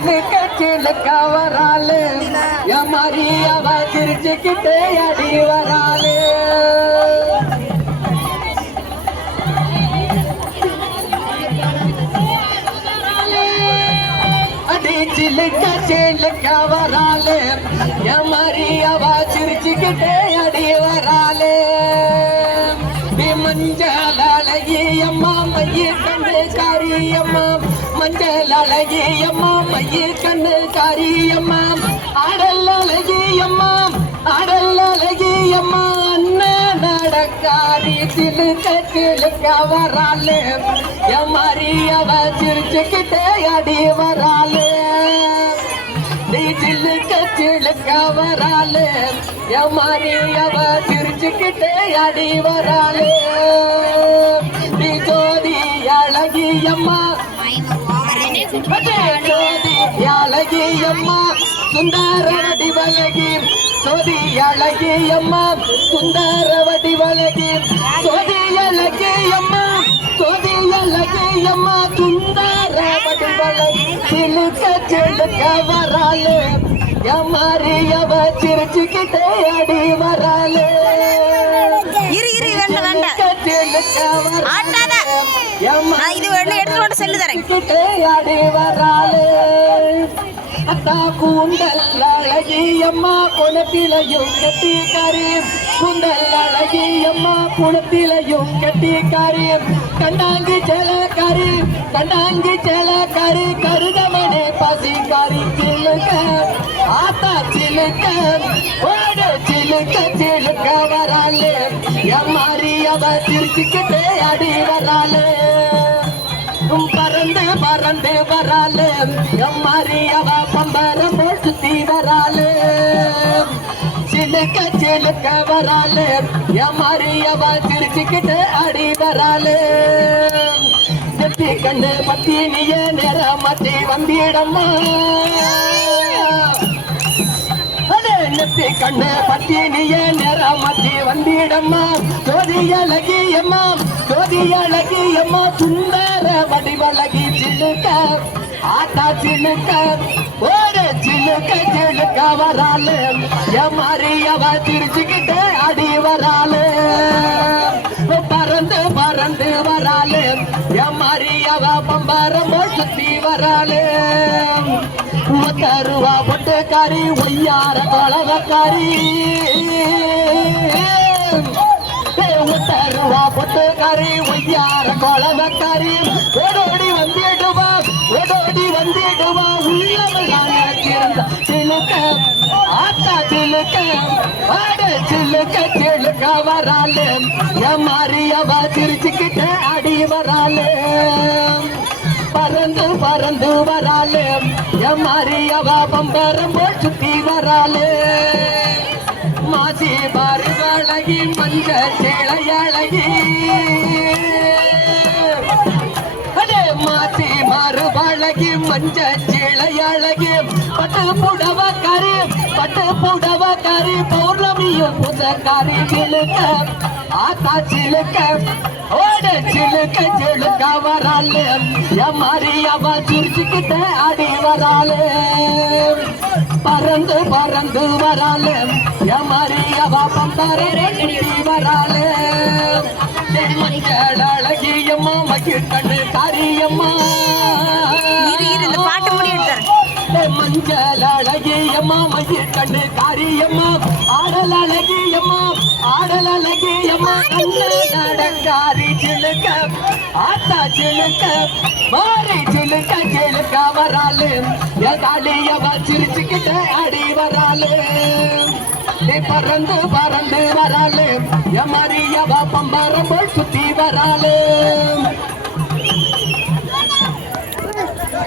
சிலுக்க சிலுக்க வராளு என் மாதிரி அவ சிரிச்சுக்கிட்டே அடி வராளு அடி சிலுக்க சிலுக்க வராளு என் மாதிரி அவ சிரிச்சுக்கிட்டே அடி வராளு மஞ்சள் அழகி அம்மா மைய கண்ணு காரியம்மா மஞ்சள் அழகி அம்மா மைய கண்ணு காரியம்மா ஆடல் அழகி அம்மா ஆடல் அழகி அம்மா அண்ணன் நடக்காரி சிலுக்க சிலுக்க வராளு என் மாதிரி அவ சிரிச்சுக்கிட்டே அடி வராளு நீ சிலுக்க சிலுக்க வராளு என் மாதிரி அவ சிரிச்சுக்கிட்டே அடி வராளு நீ ஜோதி அழகி அம்மா ஜோதி அழகி அம்மா சுந்தர வடிவழகி ஜோதி அழகி அம்மா சுந்தர வடிவழகி ஜோதி அழகி அம்மா ஜோதி அழகி அம்மா சுந்தர வடிவழகி சிலுக்க சிலுக்க வராளு என் மாதிரி அவ சிரிச்சுக்கிட்டே அடி வராளு அத்தா கூந்தல் அழகி அம்மா குணத்திலையும் கட்டிக்காரி கூந்தல் அழகி அம்மா குணத்திலையும் கட்டிக்காரி கண்டாங்கி சேலக்காரி கருதமனே பசிக்காரி சிலுக்க ஆத்தா சிலுக்க ஓடு சிலுக்க சிலுக்க வராளு என் மாதிரி அவ சிரிச்சுக்கிட்டே அடி வராளு பறந்து பறந்து வராளு என் மாதிரி அவ பம்பரம் போல் சுத்தி வராளு சிலுக்க சிலுக்க வராளு என் மாதிரி அவ சிரிச்சுக்கிட்டு அடி வராளு நெத்தி கண்ணு பத்தினிய நேரமாச்சி வந்திடம்மா நெத்தி கண்ணு பத்தினிய நேரமாச்சி வந்திடம்மா ஜோதி அழகி அம்மா ஜோதி அழகி அம்மா சுந்தர வடிவழகி சிலுக்க ஆத்தா சிலுக்க ஓடு சிலுக்க சிலுக்க வராளு என் மாதிரி அவ சிரிச்சுக்கிட்டு அடி வராளு பறந்து பறந்து வராளு என் மாதிரி அவ பம்பரம் சுத்தி வராளு தருவா பொட்டுக்காரி ஒய்யார கொலவக்காரி தருவா பொட்டுக்காரி ஒய்யார கொலவக்காரி ஓடோடி வந்திடுவா உள்ளவளான சிலுக்க ஆத்தா சிலுக்க ஆடு சிலுக்க சிலுக்க வராளு என் மாதிரி அவ சிரிச்சுக்கிட்ட அடி வராளு பறந்து பறந்து வராளு என் மாதிரி அவ பம்பரம் போல் சுத்தி வராளு மாசி மறுவழகி மஞ்ச சேலையழகி மாசி மறுவழகி மஞ்ச சேலையழகி பட்டு புடவக்காரி பௌர்ணமியும் புதக்காரி சிலுக்க ஆத்தா சிலுக்க ஓடு சிலுக்க சிலுக்க வராளு என் மாதிரி அவ சிரிச்சுக்கிட்ட அடி வராளு பறந்து பறந்து வராளு என் மாதிரி அவ பம்பரம் வராளு மஞ்சள் அழகியம்மா மகிழ் கண்ணு காரியம்மா மஞ்சள் அழகியம்மா மகிழ் கண்ணு காரியம்மா ஆடல் அழகியம்மா நடக்காரி சிலுக்க ஆத்தா சிலுக்க மாறி சிலுக்க சிலுக்க வராளு எதாலியவ சிரிச்சுக்கிட்ட அடி வராளு பறந்து பறந்து வராளு என் மாதிரி அவ பம்பரம் போல் சுத்தி வராளு